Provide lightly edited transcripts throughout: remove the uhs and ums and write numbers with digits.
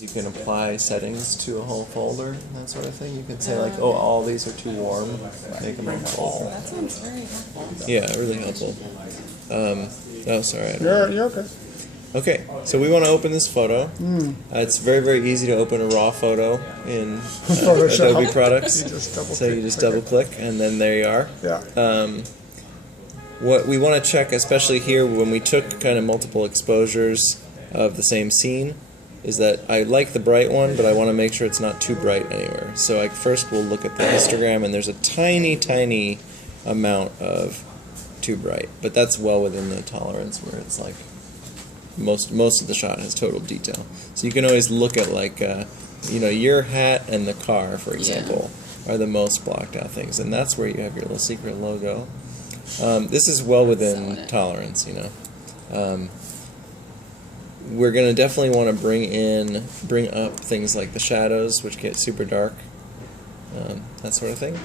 You can apply settings to a whole folder, that sort of thing. You can say like, oh, all these are too warm, make them all. That sounds very helpful. Yeah, really helpful. Oh, sorry. You're okay. Okay, so we want to open this photo. It's very, very easy to open a raw photo in Photoshop. Adobe products. You just double So you just double click, and then there you are. Yeah. What we want to check, especially here when we took kind of multiple exposures of the same scene, is that I like the bright one, but I want to make sure it's not too bright anywhere. So first we'll look at the histogram, and there's a tiny, tiny amount of too bright, but that's well within the tolerance where it's like most of the shot has total detail. So you can always look at like your hat and the car, for example, are the most blocked out things, and that's where you have your little secret logo. This is well within tolerance, We're going to definitely want to bring up things like the shadows, which get super dark, that sort of thing.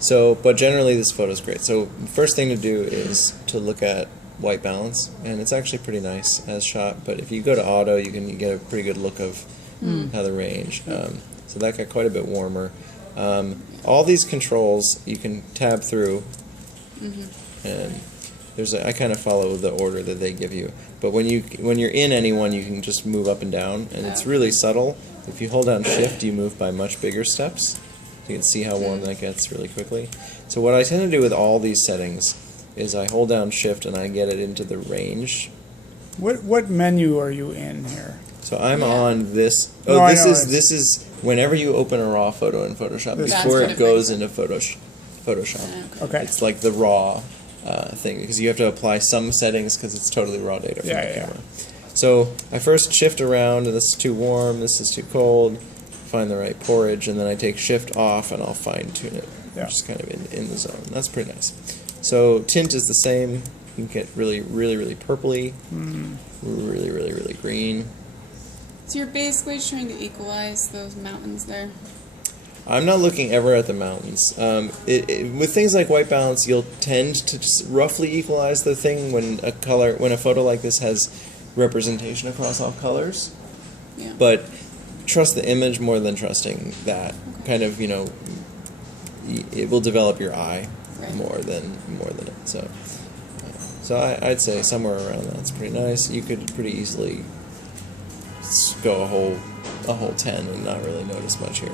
So, but generally this photo is great. So first thing to do is to look at white balance, and it's actually pretty nice as shot, but if you go to auto, you get a pretty good look of how the range. So that got quite a bit warmer. All these controls you can tab through, and I kind of follow the order that they give you. But when you're in any one, you can just move up and down, and it's really subtle. If you hold down Shift, you move by much bigger steps. You can see how warm that gets really quickly. So what I tend to do with all these settings is I hold down Shift and I get it into the range. What menu are you in here? So I'm on this. Oh, No, this is whenever you open a raw photo in Photoshop before it goes into Photoshop. Okay. It's like the raw thing, because you have to apply some settings because it's totally raw data from the camera. So I first shift around, and this is too warm, this is too cold, find the right porage, and then I take Shift off and I'll fine tune it, which is kind of in the zone. That's pretty nice. So tint is the same. You can get really, really, really purpley, really, really, really green. So you're basically just trying to equalize those mountains there? I'm not looking ever at the mountains. With things like white balance, you'll tend to just roughly equalize the thing when a photo like this has representation across all colors. Yeah. But trust the image more than trusting that. Kind of, it will develop your eye more than it. So I'd say somewhere around that's pretty nice. You could pretty easily go a whole 10 and not really notice much here.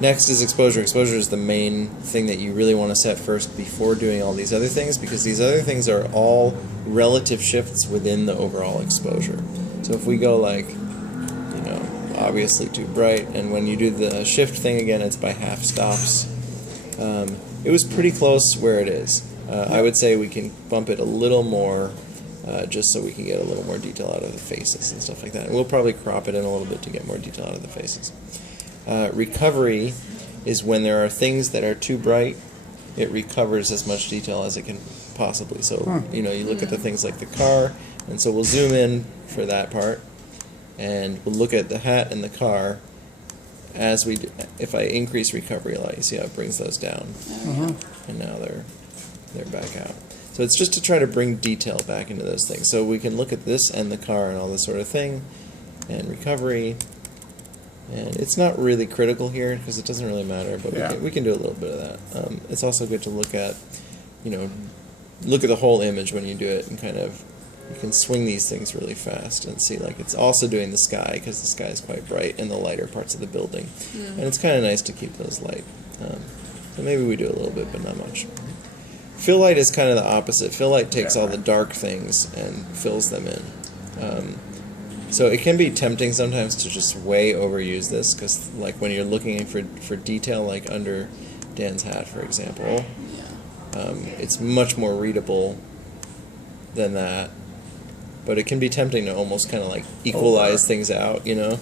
Next is exposure. Exposure is the main thing that you really want to set first before doing all these other things, because these other things are all relative shifts within the overall exposure. So if we go like, obviously too bright, and when you do the shift thing again, it's by half stops. It was pretty close where it is. I would say we can bump it a little more, just so we can get a little more detail out of the faces and stuff like that. And we'll probably crop it in a little bit to get more detail out of the faces. Recovery is when there are things that are too bright, it recovers as much detail as it can possibly. So, you look at the things like the car, and so we'll zoom in for that part, and we'll look at the hat and the car. As we do, if I increase recovery a lot, you see how it brings those down, and now they're back out. So it's just to try to bring detail back into those things. So we can look at this and the car and all this sort of thing, and recovery. And it's not really critical here because it doesn't really matter, but we can do a little bit of that. It's also good to look at, look at the whole image when you do it, and kind of, you can swing these things really fast and see, like, it's also doing the sky because the sky is quite bright and the lighter parts of the building. And it's kind of nice to keep those light. So maybe we do a little bit, but not much. Fill light is kind of the opposite. Fill light takes all the dark things and fills them in. So it can be tempting sometimes to just way overuse this, because like when you're looking for detail, like under Dan's hat, for example, it's much more readable than that. But it can be tempting to almost kind of like equalize things out, and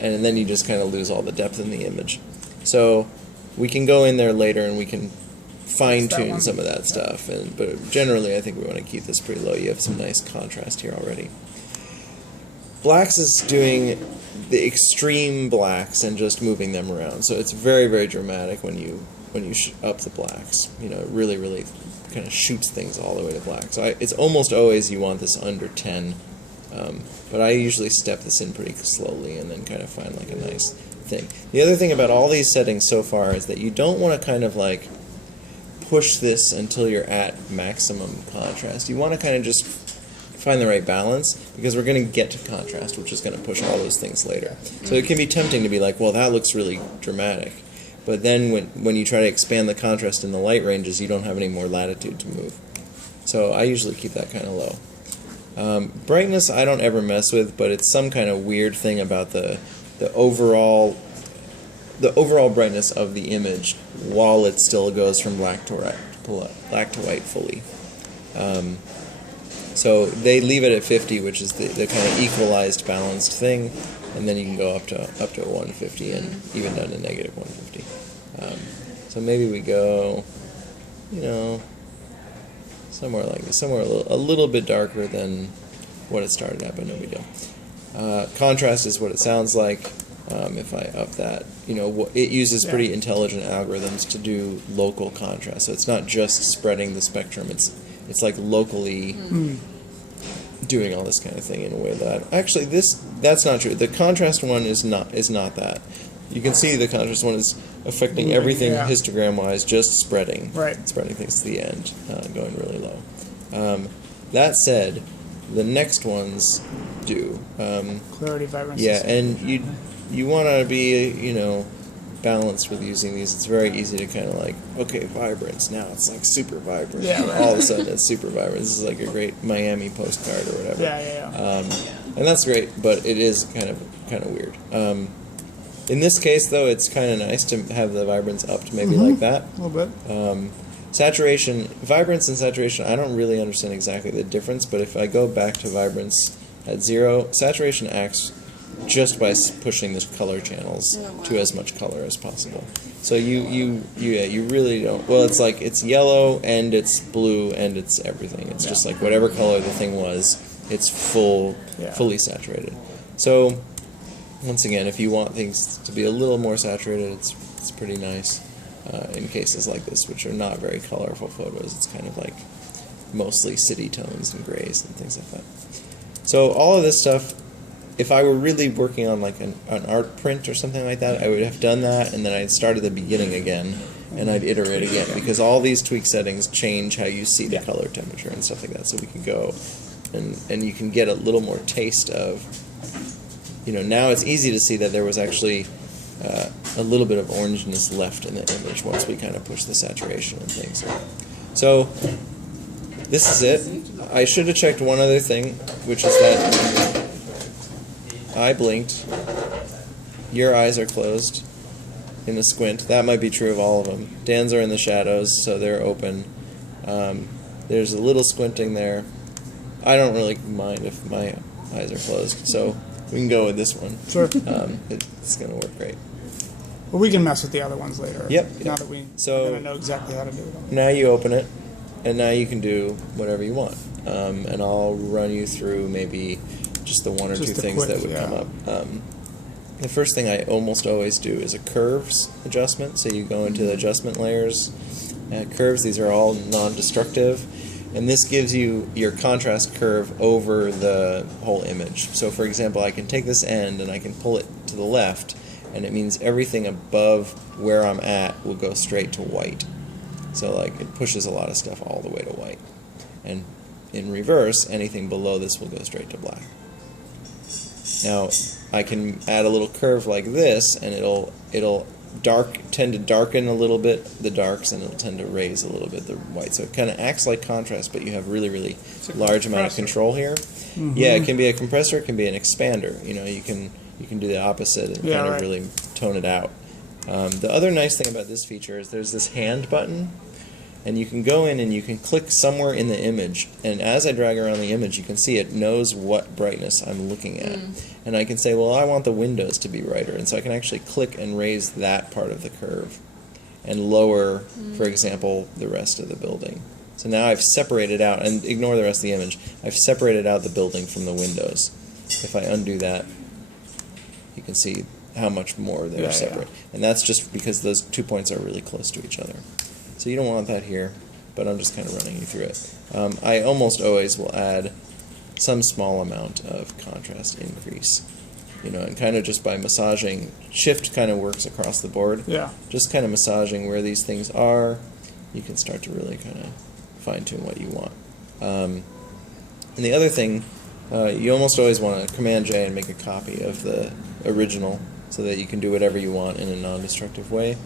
then you just kind of lose all the depth in the image. So we can go in there later and we can fine-tune some of that stuff. But generally, I think we want to keep this pretty low. You have some nice contrast here already. Blacks is doing the extreme blacks and just moving them around. So it's very, very dramatic when you up the blacks. It really, really kind of shoots things all the way to black. So it's almost always you want this under 10 But I usually step this in pretty slowly and then kind of find like a nice thing. The other thing about all these settings so far is that you don't want to kind of like push this until you're at maximum contrast. You want to kind of just find the right balance, because we're going to get to contrast, which is going to push all those things later. So it can be tempting to be like, well, that looks really dramatic. But then when you try to expand the contrast in the light ranges, you don't have any more latitude to move. So I usually keep that kind of low. Brightness I don't ever mess with, but it's some kind of weird thing about the overall brightness of the image while it still goes from black to white fully. So they leave it at 50, which is the kind of equalized, balanced thing, and then you can go up to 150 and even down to negative 150. So maybe we go, somewhere like this, somewhere a little bit darker than what it started at, but no big deal. Contrast is what it sounds like. If I up that, it uses pretty intelligent algorithms to do local contrast. So it's not just spreading the spectrum. It's like locally doing all this kind of thing in a way that actually that's not true. The contrast one is not that. You can see the contrast one is affecting everything histogram wise, just spreading things to the end, going really low. That said, the next ones do Clarity, vibrancy. yeah, and you want to be balanced with using these. It's very easy to kind of like, okay, vibrance, now it's like super vibrant. Yeah, right. All of a sudden it's super vibrant. This is like a great Miami postcard or whatever. Yeah. And that's great, but it is kind of weird. In this case, though, it's kind of nice to have the vibrance up to maybe like that. A little bit. Saturation, vibrance and saturation, I don't really understand exactly the difference, but if I go back to vibrance at 0, saturation acts just by pushing the color channels to as much color as possible. So you really don't. Well, it's like it's yellow and it's blue and it's everything. It's just like whatever color the thing was, it's fully saturated. So once again, if you want things to be a little more saturated, it's pretty nice in cases like this, which are not very colorful photos. It's kind of like mostly city tones and grays and things like that. So all of this stuff, if I were really working on like an art print or something like that, I would have done that, and then I'd start at the beginning again, and I'd iterate again, because all these tweak settings change how you see the color temperature and stuff like that. So we can go, and you can get a little more taste of, now it's easy to see that there was actually a little bit of orangeness left in the image once we kind of push the saturation and things. So this is it. I should have checked one other thing, which is that I blinked. Your eyes are closed in a squint. That might be true of all of them. Dan's are in the shadows, so they're open. There's a little squinting there. I don't really mind if my eyes are closed, so we can go with this one. Sure. It's going to work great. Well, we can mess with the other ones later. Yep. Now that we're going to know exactly how to do them. Now you open it, and now you can do whatever you want. And I'll run you through maybe just the one or two things that would come up. The first thing I almost always do is a curves adjustment. So you go into the adjustment layers, curves. These are all non-destructive, and this gives you your contrast curve over the whole image. So for example, I can take this end and I can pull it to the left, and it means everything above where I'm at will go straight to white. So like it pushes a lot of stuff all the way to white. And in reverse, anything below this will go straight to black. Now, I can add a little curve like this, and it'll tend to darken a little bit the darks, and it'll tend to raise a little bit the white. So it kind of acts like contrast, but you have really, really large amount of control here. Mm-hmm. Yeah, it can be a compressor, it can be an expander. You can do the opposite and kind of really tone it out. The other nice thing about this feature is there's this hand button, and you can go in and you can click somewhere in the image, and as I drag around the image, you can see it knows what brightness I'm looking at. And I can say, well, I want the windows to be brighter, and so I can actually click and raise that part of the curve and lower, for example, the rest of the building. So now I've separated out, and ignore the rest of the image, I've separated out the building from the windows. If I undo that, you can see how much more they're separate. And that's just because those 2 points are really close to each other. So you don't want that here, but I'm just kind of running you through it. I almost always will add some small amount of contrast increase. You know, and kind of just by massaging, shift kind of works across the board. Yeah. Just kind of massaging where these things are, you can start to really kind of fine tune what you want. And the other thing, you almost always want to Command J and make a copy of the original so that you can do whatever you want in a non-destructive way.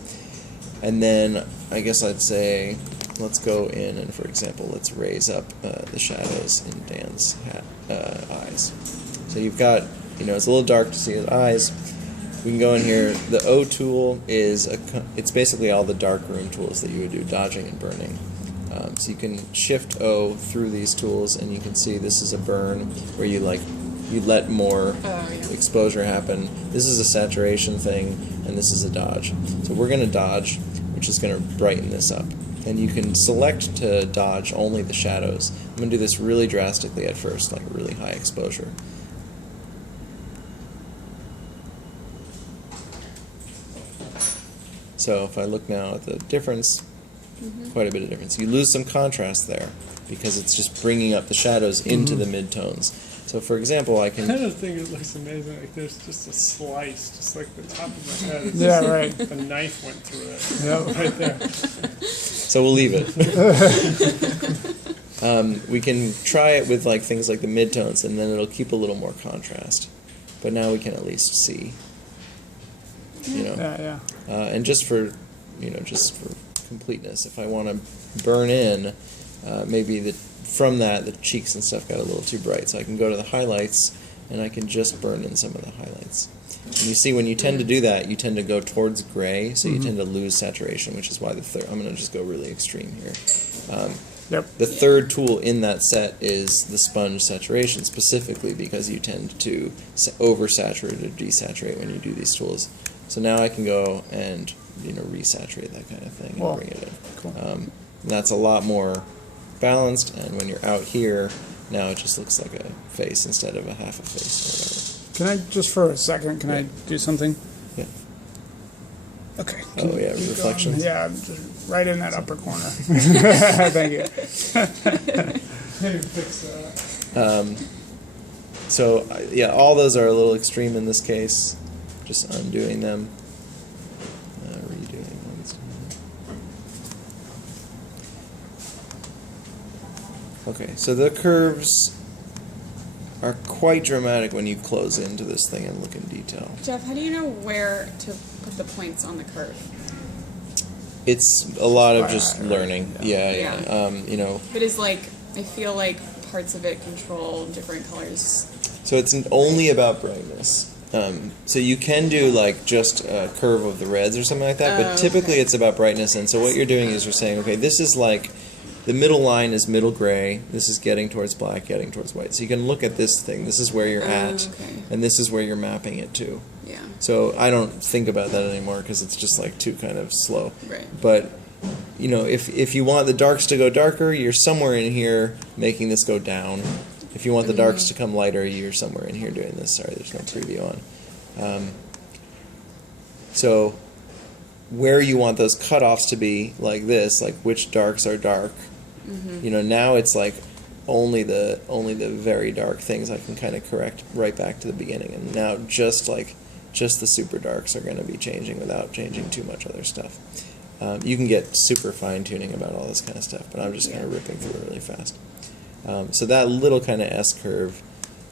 And then I guess I'd say let's go in and, for example, let's raise up the shadows in Dan's eyes. So you've got, you know, it's a little dark to see his eyes. We can go in here. The O tool is it's basically all the dark room tools that you would do, dodging and burning. So you can shift O through these tools, and you can see this is a burn where you let more exposure happen. This is a saturation thing, and this is a dodge. So we're going to dodge, which is going to brighten this up. And you can select to dodge only the shadows. I'm going to do this really drastically at first, like really high exposure. So if I look now at the difference, quite a bit of difference. You lose some contrast there because it's just bringing up the shadows into the midtones. So for example, I I can... kind of think it looks amazing. Like there's just a slice, just like the top of my head. It's Yeah, just right. like a knife went through it. Yep. Right there. So we'll leave it. We can try it with like things like the midtones, and then it'll keep a little more contrast. But now we can at least see, you know. Yeah, yeah. And just for, you know, just for completeness, if I want to burn in, maybe from that the cheeks and stuff got a little too bright, so I can go to the highlights and I can just burn in some of the highlights. And you see, when you tend to do that, you tend to go towards gray, so you tend to lose saturation, which is why the third. I'm going to just go really extreme here. Yep. The third tool in that set is the sponge saturation, specifically because you tend to oversaturate or desaturate when you do these tools. So now I can go and, you know, resaturate that kind of thing and Well, bring it in. cool. And that's a lot more balanced, and when you're out here, now it just looks like a face instead of a half a face Can I, just for a second, can I do something? or whatever. Okay. Yeah. Oh, yeah, Keep reflections. going. Yeah, just right in that upper corner. Thank you. Maybe fix that. So, yeah, all those are a little extreme in this case. Just undoing them. Redoing ones. Okay, so the curves are quite dramatic when you close into this thing and look in detail. Jeff, how do you know where to put the points on the curve? It's a lot of just Right. learning. Yeah, Yeah. yeah. You know, But is like, I feel like parts of it control different colors. so it's only about brightness. So you can do like just a curve of the reds or something like that, but typically it's about brightness. And so what you're doing is you're saying, okay, this is like the middle line is middle gray. This is getting towards black, getting towards white. So you can look at this thing. This is where you're at, Okay. and this is where you're mapping it to. Yeah. So I don't think about that anymore because it's just like too kind of slow. Right. But you know, if you want the darks to go darker, you're somewhere in here making this go down. If you want the darks to come lighter, you're somewhere in here doing this. Sorry, there's no preview on. So where you want those cutoffs to be, like this, like which darks are dark. You know, now it's like only the very dark things I can kind of correct right back to the beginning, and now just the super darks are going to be changing without changing too much other stuff. You can get super fine tuning about all this kind of stuff, but I'm just kind of ripping through it really fast. So that little kind of S curve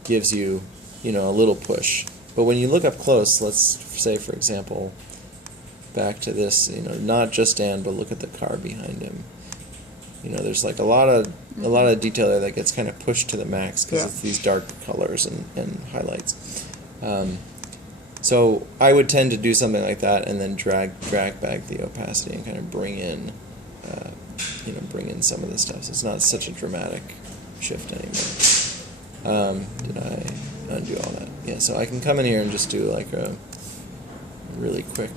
gives you, you know, a little push. But when you look up close, let's say, for example, back to this, you know, not just Dan, but look at the car behind him. You know, there's like a lot of detail there that gets kind of pushed to the max because it's these dark colors and highlights. So I would tend to do something like that and then drag back the opacity and kind of bring in some of the stuff. So it's not such a dramatic shift anymore. Did I undo all that? Yeah, so I can come in here and just do like a really quick,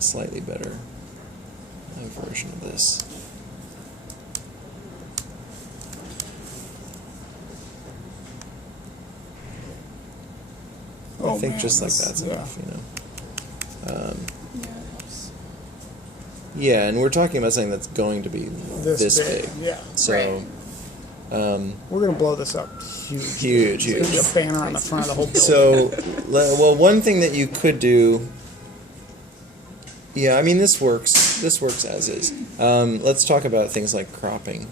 slightly better version of this. I think man, just like that's- that's yeah. enough, you know. Yeah, and we're talking about something that's going to be this big. Yeah. So, Right. We're gonna blow this up huge. Huge, It's gonna be huge. a banner on the front of the whole building. So, well, one thing that you could do. Yeah, I mean this works. This works as is. Let's talk about things like cropping.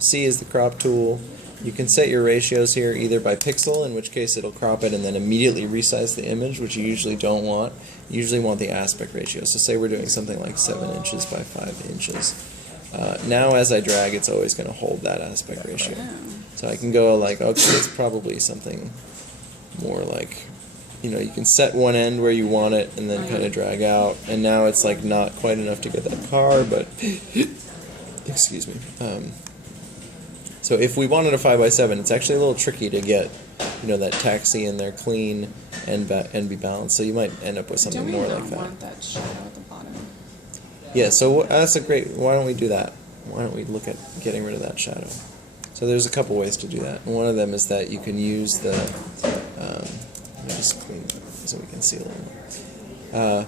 C is the crop tool. You can set your ratios here either by pixel, in which case it'll crop it and then immediately resize the image, which you usually don't want. You usually want the aspect ratio. So say we're doing something like 7 inches by 5 inches. Now as I drag, it's always going to hold that aspect ratio. So I can go like, okay, it's probably something more like, you know, you can set one end where you want it and then kind of drag out. And now it's like not quite enough to get that car, but, excuse me. So if we wanted a 5x7, it's actually a little tricky to get, you know, that taxi in there clean and be balanced. So you might end up with something Don't we more not like that. want that shadow at the bottom? Yeah, so that's a great. Why don't we do that? Why don't we look at getting rid of that shadow? So there's a couple ways to do that. And one of them is that you can use the. Let me just clean so we can see a little more.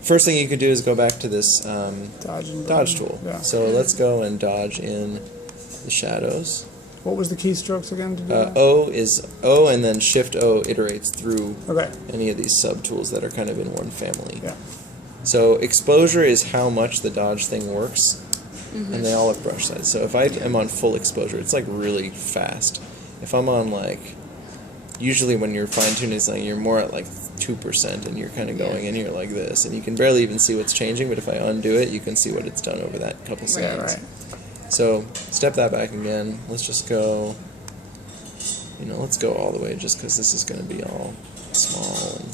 First thing you could do is go back to this dodge tool. Yeah. So let's go and dodge in the shadows. What was the keystrokes again to do that? O is O, and then Shift O iterates through Okay. any of these sub tools that are kind of in one family. Yeah. So exposure is how much the dodge thing works, and they all have brush size. So if I am on full exposure, it's like really fast. If I'm on like, usually when you're fine tuning something, you're more at like 2%, and you're kind of going in here like this, and you can barely even see what's changing. But if I undo it, you can see what it's done over that couple seconds. right. So step that back again. Let's just go. You know, let's go all the way, just because this is going to be all small and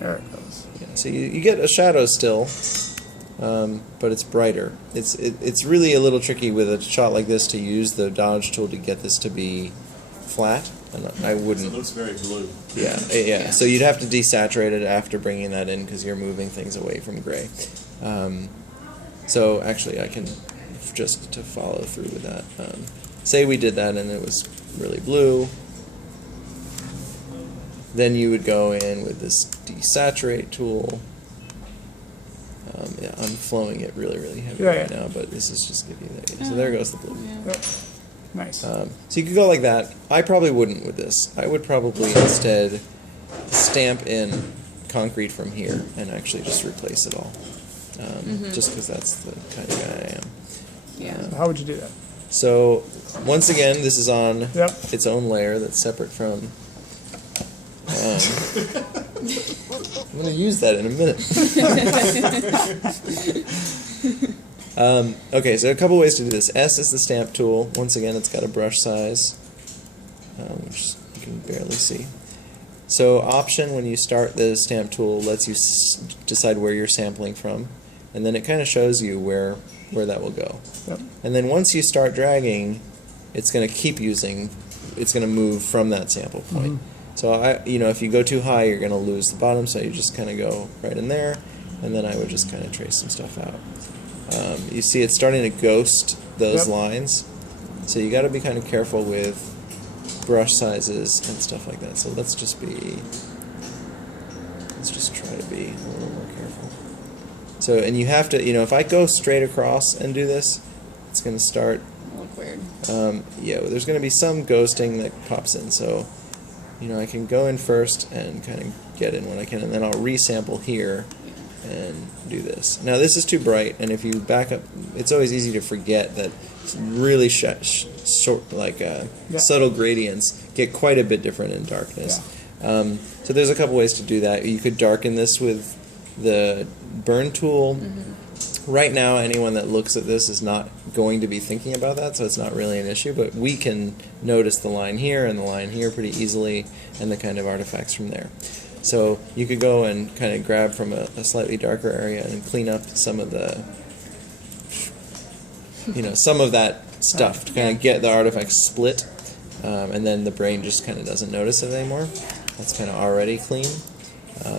There it goes. yeah, so you get a shadow still, but it's brighter. It's really a little tricky with a shot like this to use the dodge tool to get this to be flat. And I wouldn't. It looks very blue. Yeah. So you'd have to desaturate it after bringing that in because you're moving things away from gray. So actually, I can just to follow through with that. Say we did that and it was really blue. Then you would go in with this desaturate tool. Yeah, I'm flowing it really, really heavy right now, but this is just giving you that. So there goes the blue. Yep. Nice. So you could go like that. I probably wouldn't with this. I would probably instead stamp in concrete from here and actually just replace it all. Just because that's the kind of guy I am. Yeah. How would you do that? So once again, this is on Yep. its own layer that's separate from. I'm going to use that in a minute. Okay, so a couple ways to do this. S is the stamp tool. Once again, it's got a brush size, which you can barely see. So option, when you start the stamp tool, lets you decide where you're sampling from, and then it kind of shows you where that will go. Yep. And then once you start dragging, it's going to keep using, it's going to move from that sample point. So if you go too high, you're going to lose the bottom. So you just kind of go right in there, and then I would just kind of trace some stuff out. You see, it's starting to ghost those lines, so you got to be kind of careful with brush sizes and stuff like that. So let's just try to be a little more careful. So, and you have to, if I go straight across and do this, it's going to start. Look weird. There's going to be some ghosting that pops in. So, I can go in first and kind of get in when I can, and then I'll resample here and do this. Now this is too bright, and if you back up, it's always easy to forget that really subtle gradients get quite a bit different in darkness. So there's a couple ways to do that. You could darken this with the burn tool. Right now, anyone that looks at this is not going to be thinking about that, so it's not really an issue, but we can notice the line here and the line here pretty easily, and the kind of artifacts from there. So you could go and kind of grab from a slightly darker area and clean up some of the, some of that stuff to kind of get the artifacts split, and then the brain just kind of doesn't notice it anymore. That's kind of already clean.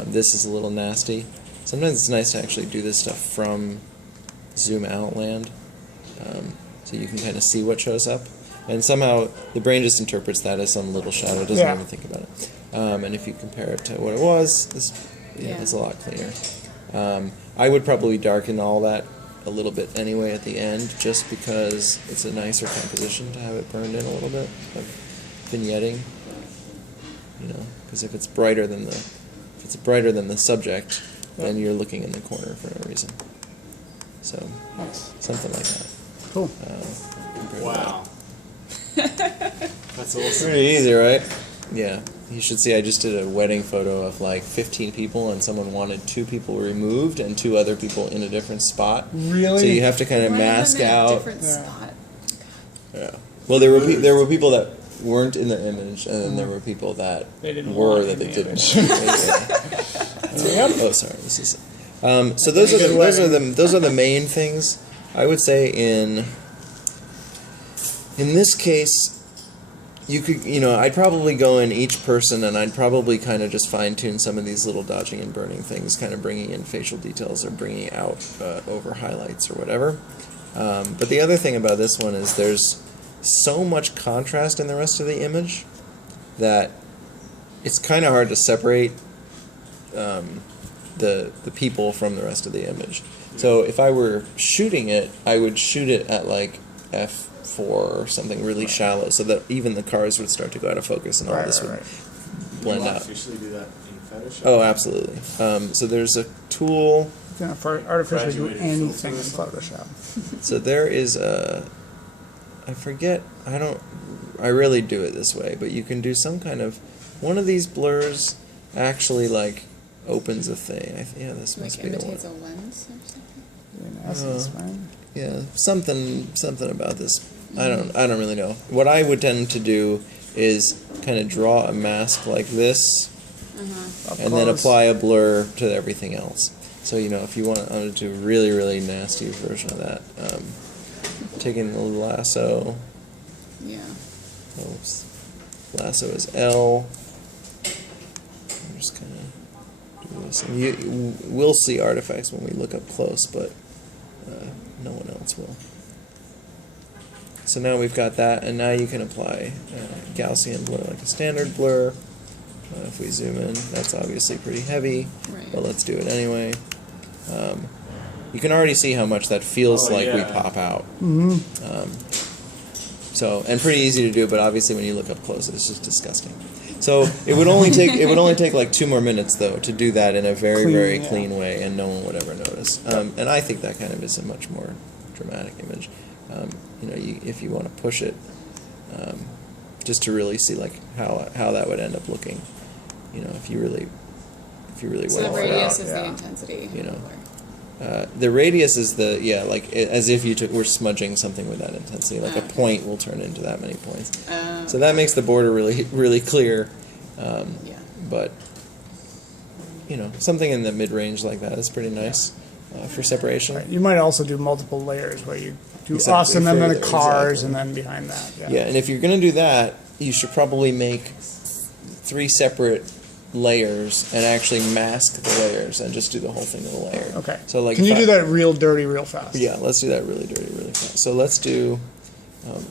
This is a little nasty. Sometimes it's nice to actually do this stuff from zoom out land, so you can kind of see what shows up. And somehow the brain just interprets that as some little shadow, doesn't even think about it. And if you compare it to what it was, it's a lot cleaner. I would probably darken all that a little bit anyway at the end, just because it's a nicer composition to have it burned in a little bit, like vignetting. You know, because if it's brighter than the subject, then you're looking in the corner for no reason. So something like that. Cool. compared to Wow. That's that. awesome. Pretty easy, right? Yeah. You should see I just did a wedding photo of like 15 people, and someone wanted 2 people removed and 2 other people in a different spot. Really? So you have to kind of Why am I mask in a out. different Yeah. spot? Yeah. Well, there were people that weren't in the image, and then there were people that They didn't were want that in they the didn't. image. Want. Oh, sorry. This is. So those are the main things I would say in this case. You could, I'd probably go in each person, and I'd probably kind of just fine tune some of these little dodging and burning things, kind of bringing in facial details or bringing out over highlights or whatever. But the other thing about this one is there's so much contrast in the rest of the image that it's kind of hard to separate the people from the rest of the image. So if I were shooting it, I would shoot it at like f4 or something really shallow, so that even the cars would start to go out of focus and all this would blend you out. artificially do that in Photoshop? Oh, absolutely. So there's a tool. You can artificially do Graduated anything in filter or Photoshop. So there is a. I forget. I really do it this way, but you can do some kind of. One of these blurs actually like opens a thing. Yeah, this must Like be the imitates a one. lens or something? In essence, right? Yeah, something about this. I don't really know. What I would tend to do is kind of draw a mask like this, Up and then close. apply a blur to everything else. So I'm gonna do a really, really nasty version of that. Taking the lasso. Yeah. Oops. Lasso is L. I'm just kind of do this. And we'll see artifacts when we look up close, but no one else will. So now we've got that, and now you can apply Gaussian blur like a standard blur. If we zoom in, that's obviously pretty heavy, Right. but let's do it anyway. You can already see how much that feels Oh, like we yeah. pop out. So, and pretty easy to do, but obviously when you look up close, it's just disgusting. So it would only take like 2 more minutes though to do that in a very Clean, very yeah. clean way, and no one would ever notice. And I think that kind of is a much more dramatic image. If you want to push it, just to really see like how that would end up looking. If you really So the went all radius out. is the intensity. You know. of the blur. The radius is as if you were smudging something with that intensity. Like a point will turn into that many points. So that makes the border really, really clear. Yeah. But something in the mid-range like that is pretty nice for separation. Right. You might also do multiple layers where you do Exactly, us and then the further, cars exactly. and then behind that. Yeah, and if you're going to do that, you should probably make 3 separate layers and actually mask the layers and just do the whole thing in a layer. Okay. So like, Can you if do I- that real dirty, real fast? Yeah, let's do that really dirty, really fast. So let's do.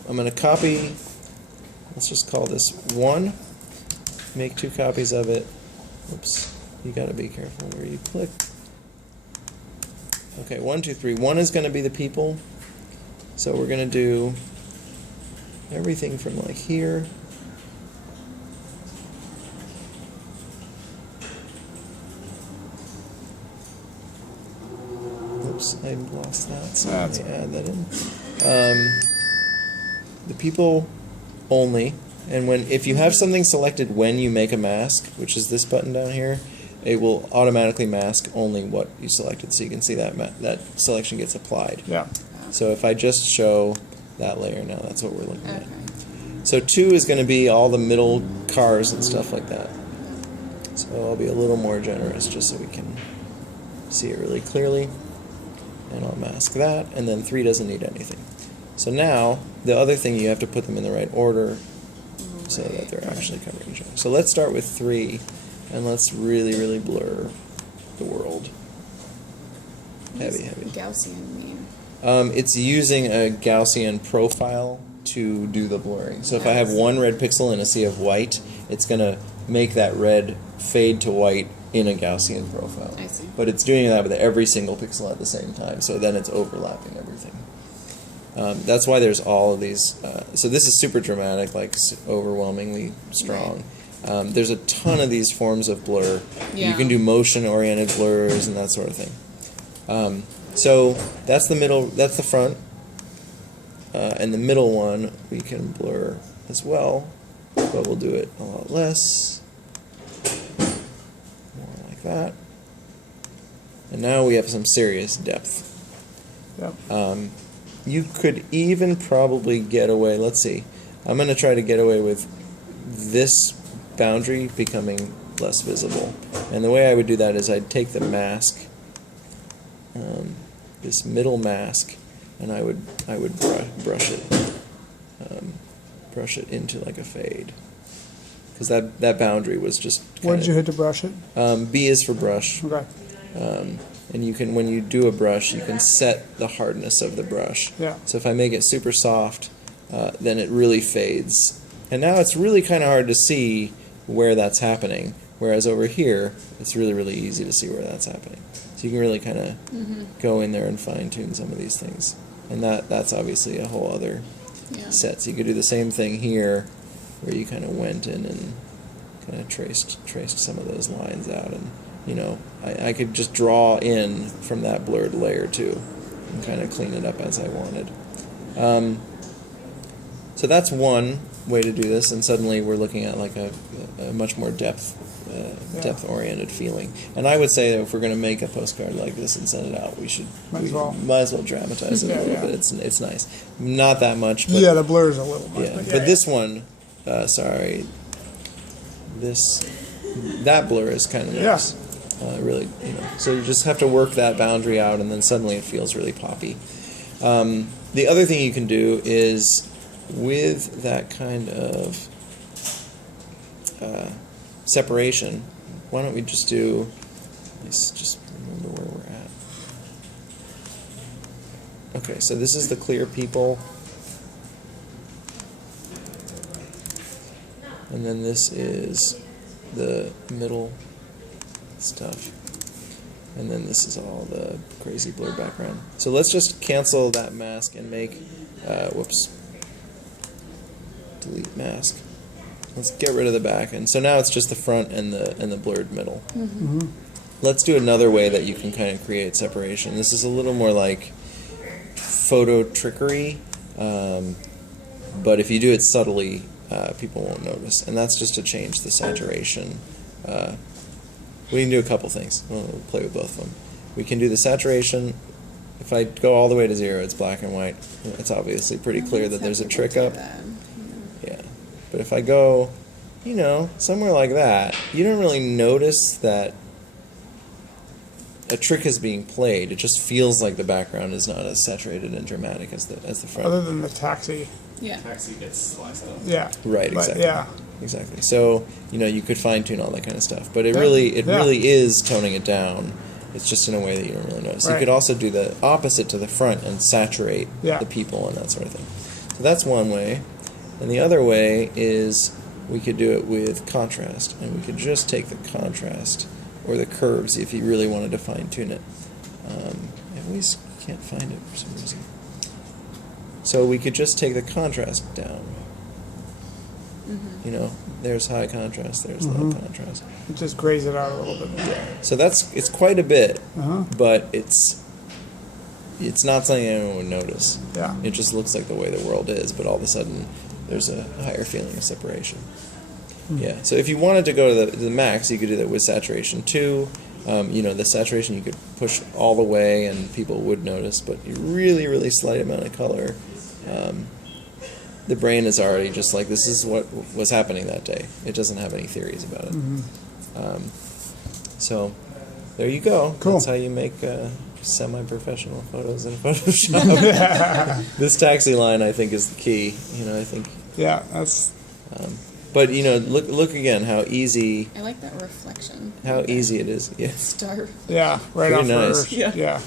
I'm going to copy. Let's just call this 1. Make 2 copies of it. Oops. You got to be careful where you click. Okay, 1, 2, 3. 1 is going to be the people. So we're going to do everything from like here. Oops, I lost that. So That's let me add that in. The people only, and if you have something selected when you make a mask, which is this button down here, it will automatically mask only what you selected, so you can see that that selection gets applied. Yeah. So if I just show that layer now, that's what we're looking at. Okay. So 2 is going to be all the middle cars and stuff like that. So I'll be a little more generous just so we can see it really clearly. And I'll mask that, and then 3 doesn't need anything. So now, the other thing, you have to put them in the right order so that they're actually covering each other. So let's start with 3, and let's really, really blur the world. Heavy, heavy. Gaussian mean. It's using a Gaussian profile to do the blurring. So if I have 1 red pixel in a sea of white, it's going to make that red fade to white in a Gaussian profile. I see. But it's doing that with every single pixel at the same time, so then it's overlapping everything. That's why there's all of these. So this is super dramatic, like overwhelmingly strong. There's a ton of these forms of blur. You Yeah. can do motion-oriented blurs and that sort of thing. So that's the middle. That's the front, and the middle one we can blur as well, but we'll do it a lot less. More like that. And now we have some serious depth. Yep. You could even probably get away, let's see, I'm going to try to get away with this boundary becoming less visible. And the way I would do that is I'd take the mask, this middle mask, and I would brush it into like a fade. Because that boundary was just Where did you hit to brush it? B is for brush. Okay. And you can, when you do a brush, you can set the hardness of the brush. Yeah. So if I make it super soft, then it really fades. And now it's really kind of hard to see where that's happening. Whereas over here, it's really, really easy to see where that's happening. So you can really kind of go in there and fine tune some of these things. And that's obviously a whole other Yeah. set. So you could do the same thing here, where you kind of went in and kind of traced some of those lines out. And you know, I could just draw in from that blurred layer too, and kind of clean it up as I wanted. So that's one way to do this, and suddenly we're looking at like a much more depth-oriented feeling. And I would say that if we're going to make a postcard like this and send it out, we Might as well. might as well dramatize it a little bit. It's nice, not that much, but Yeah, the blur's a little much. yeah. But, But this one, sorry, that blur is kind of Yeah. nice. Really, you know. So you just have to work that boundary out, and then suddenly it feels really poppy. The other thing you can do is with that kind of separation. Why don't we just do? Let's just remember where we're at. Okay, so this is the clear people. And then this is the middle stuff. And then this is all the crazy blurred background. So let's just cancel that mask and make, delete mask. Let's get rid of the back. And so now it's just the front and the blurred middle. Let's do another way that you can kind of create separation. This is a little more like photo trickery, but if you do it subtly, people won't notice. And that's just to change the saturation. We can do a couple things. We'll play with both of them. We can do the saturation. If I go all the way to 0, it's black and white. It's obviously pretty clear that there's a trick up. Yeah. But if I go, you know, somewhere like that, you don't really notice that a trick is being played. It just feels like the background is not as saturated and dramatic as the front. other than the taxi. Yeah. Taxi gets sliced up. Yeah. Right, But, exactly. yeah. Exactly. So, you know, you could fine tune all that kind of stuff. But it Yeah. really Yeah. really is toning it down. It's just in a way that you don't really notice. You Right. could also do the opposite to the front and saturate Yeah. the people and that sort of thing. So that's one way. And the other way is we could do it with contrast. And we could just take the contrast or the curves if you really wanted to fine tune it. I always can't find it for some reason. So we could just take the contrast down. You know, there's high contrast, there's low contrast. Just graze it out a little bit more. So it's quite a bit, Uh-huh. but it's not something anyone would notice. Yeah. It just looks like the way the world is, but all of a sudden there's a higher feeling of separation. Yeah. So if you wanted to go to the max, you could do that with saturation too. You know, the saturation you could push all the way and people would notice, but a really, really slight amount of color. The brain is already just like, this is what was happening that day. It doesn't have any theories about it. So there you go. Cool. That's how you make semi-professional photos in Photoshop. This taxi line, I think, is the key. You know, I think. Yeah, that's But you know, look again how easy I like that reflection. easy it is. Yeah. Star. right Pretty off nice. first. Yeah. Yeah.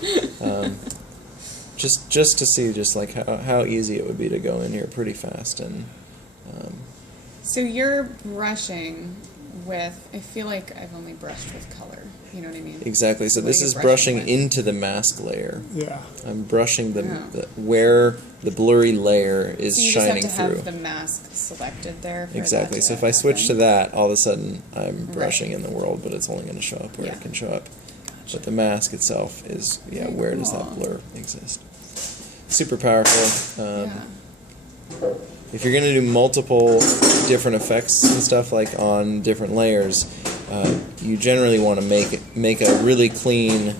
Just to see just like how easy it would be to go in here pretty fast and So you're brushing with, I feel like I've only brushed with color. You know what I mean? Exactly. So What this are you is brushing brushing with? into the mask layer. Yeah. I'm brushing the Yeah. where the blurry layer is So you shining just have to through. have the mask selected there. For Exactly. That So if I switch to happen. that, all of a sudden I'm Right. brushing in the world, but it's only going to show up where Yeah. it can show up. But the mask itself is, Very where does that cool. blur exist? Super powerful. Yeah. If you're going to do multiple different effects and stuff like on different layers, you generally want to make a really clean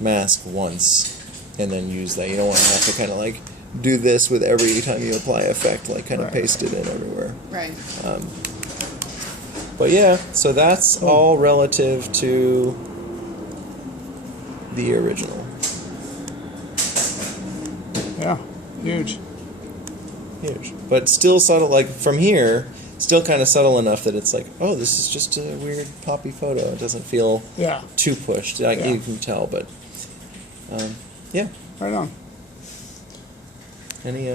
mask once, and then use that. You don't want to have to kind of like do this with every time you apply effect, like kind of Right. paste it in everywhere. Right. But yeah, so that's all relative to the original. Yeah. Huge. Huge. But still subtle, like from here, still kind of subtle enough that it's like, oh, this is just a weird poppy photo. It doesn't feel Yeah. too pushed. Like, Yeah. you can tell, but yeah. Right on. Any